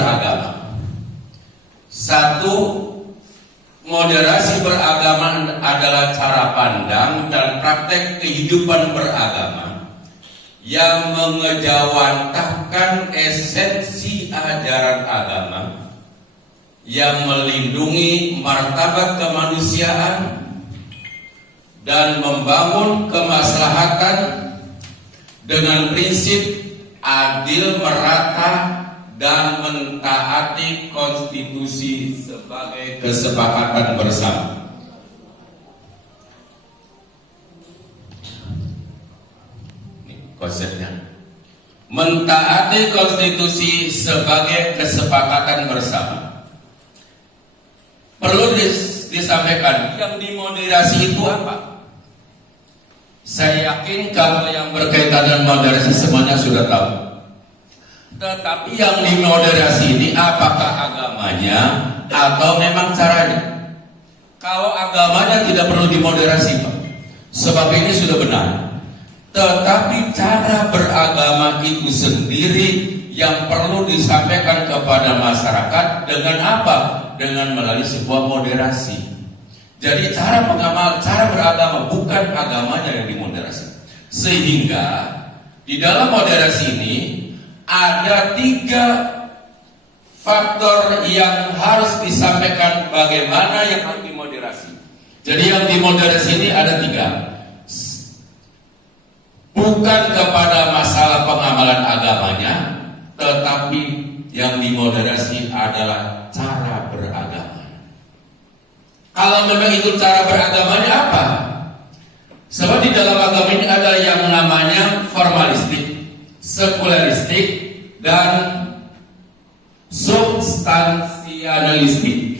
beragama. Satu, moderasi beragama adalah cara pandang dan praktek kehidupan beragama yang mengejawantahkan esensi ajaran agama, yang melindungi martabat kemanusiaan dan membangun kemaslahatan dengan prinsip adil, merata, dan mentaati konstitusi sebagai kesepakatan bersama. Ini konsepnya. Mentaati konstitusi sebagai kesepakatan bersama. Perlu disampaikan, yang dimoderasi itu apa? Saya yakin kalau yang berkaitan dengan moderasi semuanya sudah tahu. Tetapi yang dimoderasi ini apakah agamanya atau memang caranya? Kalau agamanya tidak perlu dimoderasi, Pak, sebab ini sudah benar. Tetapi cara beragama itu sendiri yang perlu disampaikan kepada masyarakat dengan apa? Dengan melalui sebuah moderasi. Jadi cara beragama, bukan agamanya yang dimoderasi. Sehingga di dalam moderasi ini ada 3 faktor yang harus disampaikan bagaimana yang harus dimoderasi. Jadi yang dimoderasi ini ada 3. Bukan kepada masalah pengamalan agamanya, tetapi yang dimoderasi adalah cara beragama. Kalau memang itu cara beragamanya apa? Sebab di dalam agama ini ada yang namanya formalistik, sekularistik, dan substansialistik.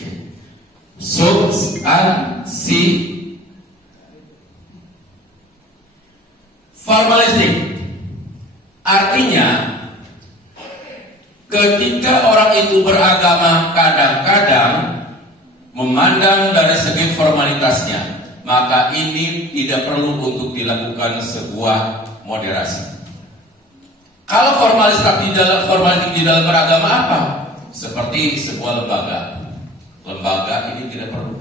Formalistik artinya ketika orang itu beragama kadang-kadang memandang dari segi formalitasnya, maka ini tidak perlu untuk dilakukan sebuah moderasi. Kalau formalitas di dalam beragama apa? Seperti sebuah lembaga ini tidak perlu.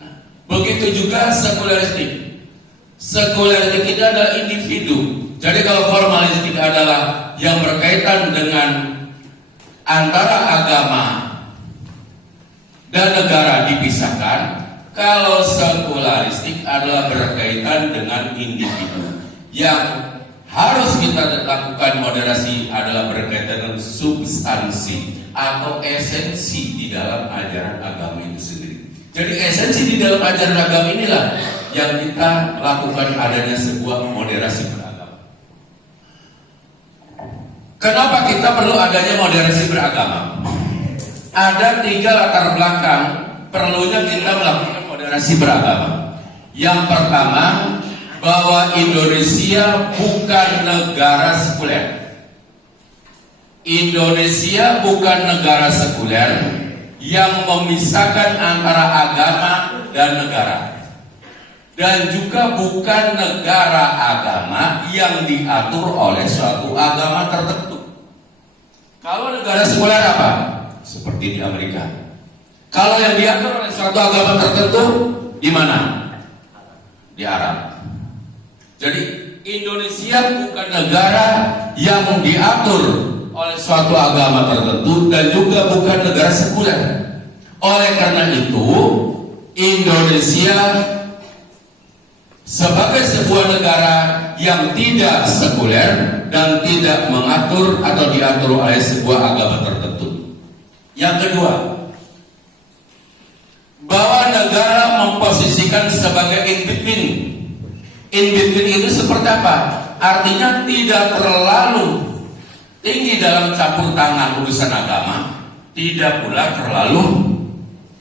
Nah, begitu juga sekularistik. Sekularistik itu adalah individu. Jadi kalau formalistik adalah yang berkaitan dengan antara agama dan negara dipisahkan, kalau sekularistik adalah berkaitan dengan individu. Yang harus kita lakukan moderasi adalah berkaitan dengan substansi atau esensi di dalam ajaran agama itu sendiri. Jadi esensi di dalam ajaran agama inilah yang kita lakukan adanya sebuah moderasi beragama. Kenapa kita perlu adanya moderasi beragama? Ada 3 latar belakang perlunya kita melakukan moderasi beragama. Yang pertama, bahwa Indonesia bukan negara sekuler. Indonesia bukan negara sekuler yang memisahkan antara agama dan negara. Dan juga bukan negara agama yang diatur oleh suatu agama tertentu. Kalau negara sekuler apa? Seperti di Amerika. Kalau yang diatur oleh suatu agama tertentu di mana? Di Arab. Jadi Indonesia bukan negara yang diatur oleh suatu agama tertentu dan juga bukan negara sekuler. Oleh karena itu, Indonesia sebagai sebuah negara yang tidak sekuler dan tidak mengatur atau diatur oleh sebuah agama tertentu. Yang kedua, bahwa negara memposisikan sebagai in between. In between itu seperti apa? Artinya tidak terlalu tinggi dalam campur tangan urusan agama, tidak pula terlalu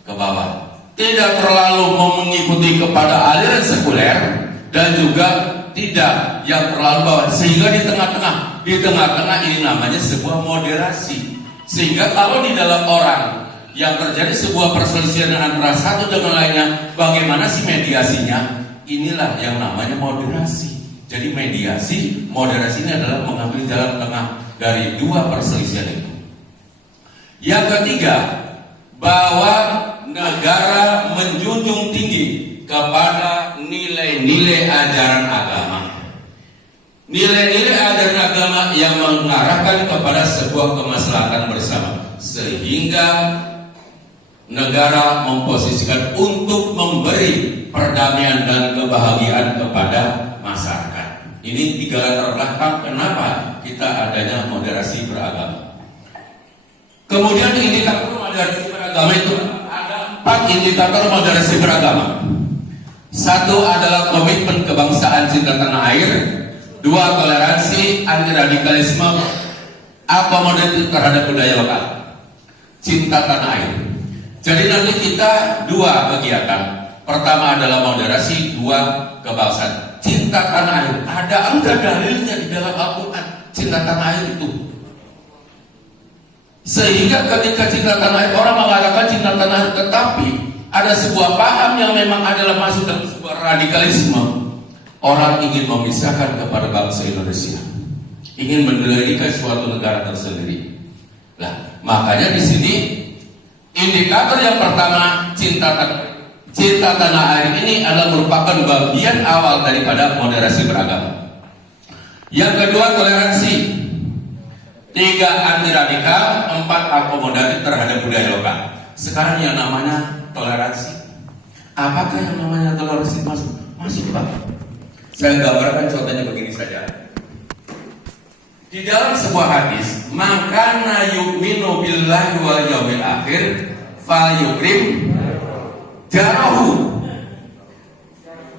ke bawah, tidak terlalu mengikuti kepada aliran sekuler, dan juga tidak yang terlalu bawah. Sehingga di tengah-tengah ini namanya sebuah moderasi. Sehingga kalau di dalam orang yang terjadi sebuah perselisihan antara satu dengan lainnya, bagaimana sih mediasinya? Inilah yang namanya moderasi. Jadi moderasi ini adalah mengambil jalan tengah dari 2 perselisihan itu. Yang ketiga, bahwa negara menjunjung tinggi kepada nilai-nilai ajaran agama. Nilai-nilai ajaran agama yang mengarahkan kepada sebuah kemaslahatan bersama, sehingga negara memposisikan untuk memberi perdamaian dan kebahagiaan kepada masyarakat. Ini tiga latar belakang kenapa kita adanya moderasi beragama. Kemudian indikator moderasi beragama itu ada 4 indikator moderasi beragama. 1 adalah komitmen kebangsaan cinta tanah air. 2, toleransi, anti radikalisme, akomodatif terhadap budaya lokal, cinta tanah air. Jadi nanti kita 2 kegiatan. Pertama adalah moderasi, 2 kebangsaan. Cinta tanah air, ada enggak dalilnya di dalam Al-Quran cinta tanah air itu? Sehingga ketika cinta tanah air, orang mengatakan cinta tanah air, tetapi ada sebuah paham yang memang adalah masuk dalam sebuah radikalisme. Orang ingin memisahkan kepada bangsa Indonesia, ingin mendirikan suatu negara tersendiri. Nah, makanya di sini indikator yang pertama cinta tanah air ini adalah merupakan bagian awal daripada moderasi beragama. Yang kedua, toleransi. 3, anti radikal. 4, akomodatif terhadap budaya lokal. Sekarang yang namanya toleransi, apakah yang namanya toleransi masuk Pak? Saya gambarkan contohnya begini saja. Di dalam sebuah hadis, "Makana yu'minu billahi wal yaumil akhir falyukrim jarahu."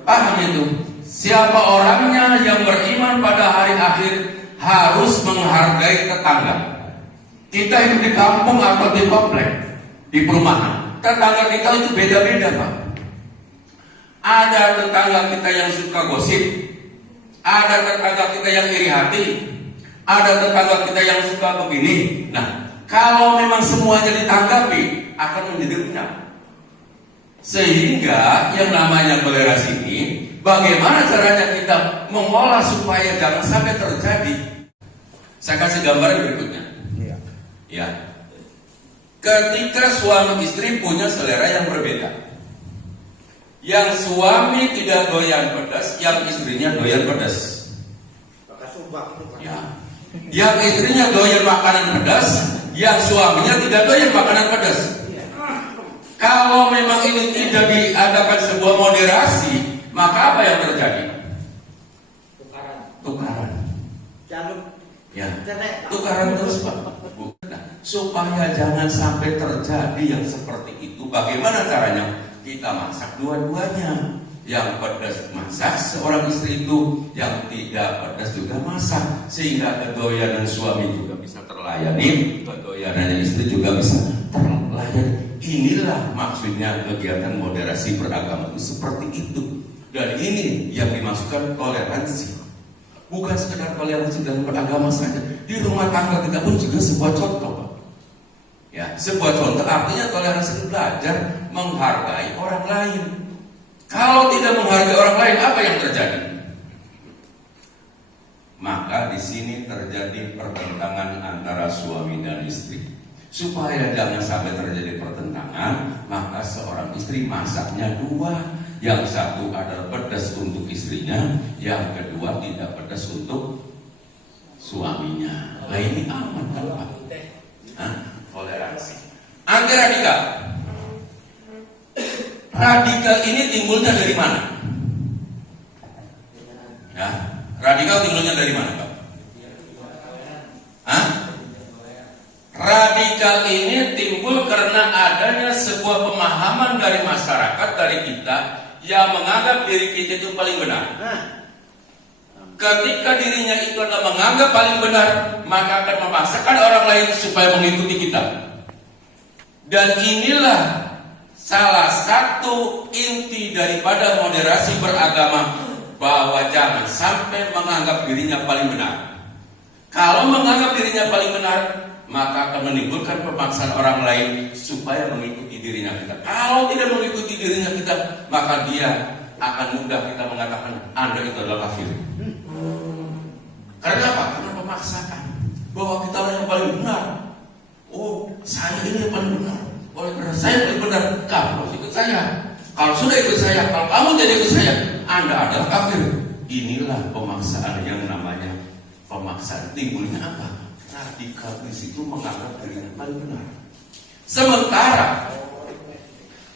Paham itu? Siapa orangnya yang beriman pada hari akhir harus menghargai tetangga. Kita hidup di kampung atau di komplek, di perumahan, tetangga kita itu beda-beda Pak. Ada tetangga kita yang suka gosip, ada tetangga kita yang iri hati, ada tetangga kita yang suka begini. Nah, kalau memang semuanya ditanggapi akan menjadi runyam. Sehingga yang namanya toleransi ini, bagaimana caranya kita mengolah supaya jangan sampai terjadi. Saya kasih gambar berikutnya. Ya. Ketika suami istri punya selera yang berbeda, yang suami tidak doyan pedas, yang istrinya doyan pedas. Ya. Yang istrinya doyan makanan pedas, yang suaminya tidak doyan makanan pedas. Kalau memang ini tidak diadakan sebuah moderasi, maka apa yang terjadi? Tukaran. Ya. Tukaran terus Pak. Nah, supaya jangan sampai terjadi yang seperti itu, bagaimana caranya? Kita masak dua-duanya. Yang pedas masak seorang istri itu, yang tidak pedas juga masak, sehingga kedoyanan suami juga bisa terlayani, kedoyanan istri juga bisa terlayani. Inilah maksudnya kegiatan moderasi beragama itu seperti itu. Dan ini yang dimaksudkan toleransi. Bukan sekedar toleransi dalam beragama saja, di rumah tangga kita pun juga sebuah contoh. Ya, sebuah contoh artinya toleransi, belajar menghargai orang lain. Kalau tidak menghargai orang lain, apa yang terjadi? Maka di sini terjadi pertentangan antara suami dan istri. Supaya jangan sampai terjadi pertentangan, maka seorang istri masaknya 2. Yang satu adalah pedas untuk istrinya, yang kedua tidak pedas untuk suaminya. Nah, ini aman kan Pak? Toleransi. Anti radikal. Radikal ini timbulnya dari mana? Ya, radikal timbulnya dari mana Pak? Radikal ini timbul karena adanya sebuah pemahaman dari masyarakat, dari kita, yang menganggap diri kita itu paling benar. Ketika dirinya itu adalah menganggap paling benar, maka akan memaksakan orang lain supaya mengikuti kita. Dan inilah salah satu inti daripada moderasi beragama, bahwa jangan sampai menganggap dirinya paling benar. Kalau menganggap dirinya paling benar, maka akan menimbulkan pemaksaan orang lain supaya mengikuti dirinya kita. Kalau tidak mengikuti dirinya kita, maka dia akan mudah kita mengatakan Anda itu adalah kafir. Karena apa? Karena pemaksaan bahwa kita orang yang paling benar. Oh, saya Oleh karena saya paling benar, kamu harus ikut saya. Kalau sudah ikut saya, kalau kamu tidak ikut saya, Anda adalah kafir. Inilah pemaksaan yang namanya pemaksaan. Timbulnya apa? Radikalis itu menganggap dirinya paling benar. Sementara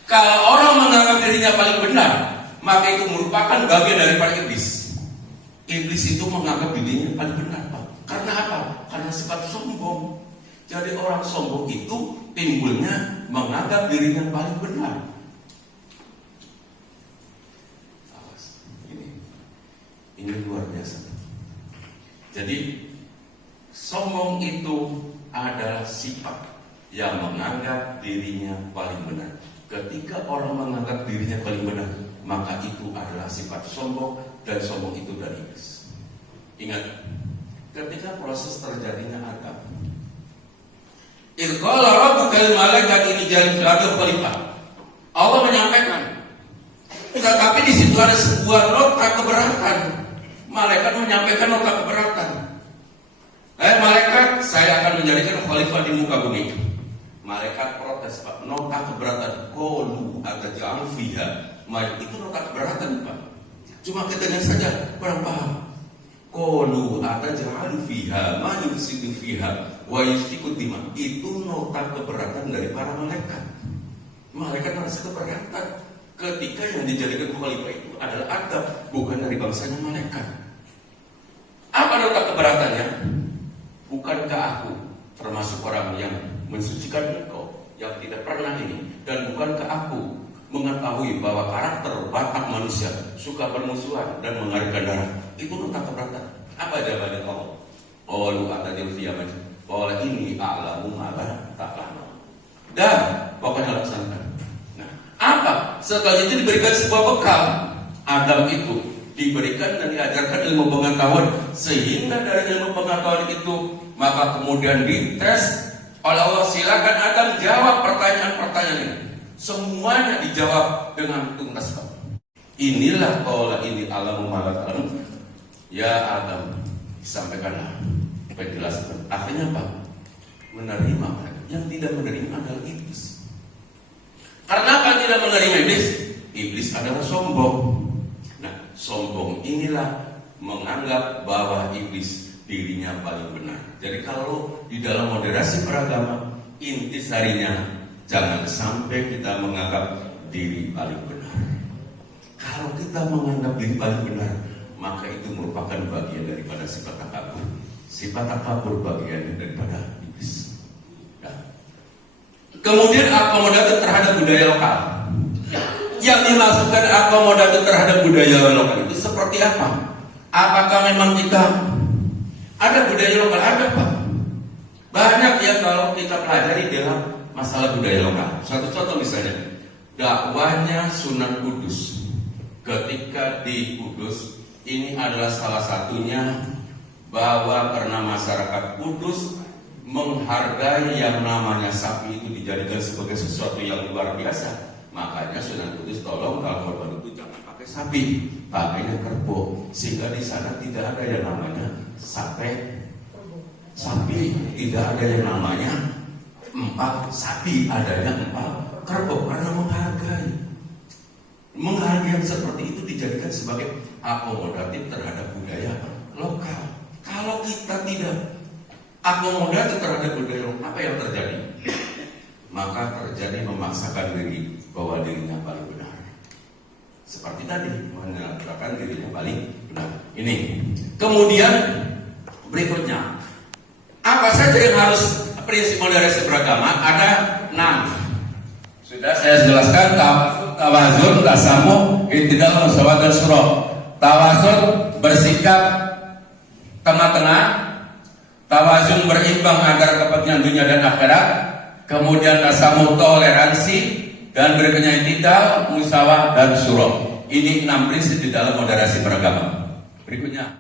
kalau orang menganggap dirinya paling benar, maka itu merupakan bagian daripada iblis. Iblis itu menganggap dirinya paling benar, Pak. Karena apa? Karena sifat sombong. Jadi orang sombong itu timbulnya menganggap dirinya paling benar. Ini luar biasa. Jadi sombong itu adalah sifat yang menganggap dirinya paling benar. Ketika orang menganggap dirinya paling benar, maka itu adalah sifat sombong, dan sombong itu dari iblis. Ingat, ketika proses terjadinya Adam, Qala rabbukal malaikati ij'al fil ardi khalifah. Allah menyampaikan, tetapi di situ ada sebuah nota keberatan. Malaikat menyampaikan nota keberatan. Malaikat, saya akan menjadikan khalifah di muka bumi. Malaikat protes, Pak. Nota keberatan. Qalu ataj'alu fiha. Itu nota keberatan, Pak. Cuma kitanya saja kurang paham. Qalu ataj'alu fiha ma yufsidu fiha wa yasfiku dima. Itu nota keberatan dari para malaikat. Malaikat merasa keberatan ketika yang dijadikan khalifah itu adalah Adam, bukan dari bangsanya malaikat. Apa nota keberatannya? Bukankah aku termasuk orang yang mensucikan engkau, yang tidak pernah ini? Dan bukankah aku mengetahui bahwa karakter watak manusia suka bermusuhan dan mengalirkan darah? Itu nota keberatan. Apa jawabannya Allah? Qalu ataj'alu fiha man qala inni a'lamu ma la ta'lamun. Dan pokoknya laksanakan. Nah, apa? Setelah itu diberikan sebuah bekal. Adam itu diberikan dan diajarkan ilmu pengetahuan, sehingga dari ilmu pengetahuan itu maka kemudian dites oleh Allah. Silakan Adam jawab pertanyaan-pertanyaan ini. Semuanya dijawab dengan tuntas. Inilah qala inni a'lamu ma la ta'lamun. Ya Adam, sampaikanlah penjelasan. Akhirnya apa? Menerima. Yang tidak menerima adalah iblis. Karena apa tidak menerima iblis? Iblis adalah sombong. Nah, sombong inilah menganggap bahwa iblis dirinya paling benar. Jadi kalau di dalam moderasi beragama, intisarinya jangan sampai kita menganggap diri paling benar. Kalau kita menganggap diri paling benar, maka itu merupakan bagian daripada sifat takabur. Sifat takabur bagian daripada iblis. Nah. Kemudian akomodatif terhadap budaya lokal. Yang dimaksudkan akomodatif terhadap budaya lokal itu seperti apa? Apakah memang kita ada budaya lokal? Ada, Pak. Banyak ya kalau kita pelajari dalam masalah budaya lokal. Satu contoh misalnya, dakwahnya Sunan Kudus. Ketika di Kudus, ini adalah salah satunya bahwa karena masyarakat Kudus menghargai yang namanya sapi itu dijadikan sebagai sesuatu yang luar biasa. Makanya Sunan Kudus tolong kalau korban itu jangan pakai sapi, pakainya kerbau, sehingga di sana tidak ada yang namanya sapi, tidak ada yang namanya empat sapi, adanya empat kerbau, karena menghargai yang seperti itu dijadikan sebagai akomodatif terhadap budaya lokal. Kalau kita tidak akomodatif terhadap budaya lokal, apa yang terjadi? Maka terjadi memaksakan diri bahwa dirinya paling benar. Seperti tadi, menyatakan dirinya paling benar. Ini. Kemudian berikutnya, apa saja yang harus prinsip moderasi beragama? Ada 6. Sudah saya jelaskan. Tawazun, tasamuh, i'tidal, musawat dan surah. Tawazun bersikap tengah-tengah. Tawazun berimbang antara kepentingan dunia dan akhirat. Kemudian tasamuh, toleransi, dan berikutnya i'tidal, musawat dan surah. Ini 6 prinsip di dalam moderasi beragama. Berikutnya.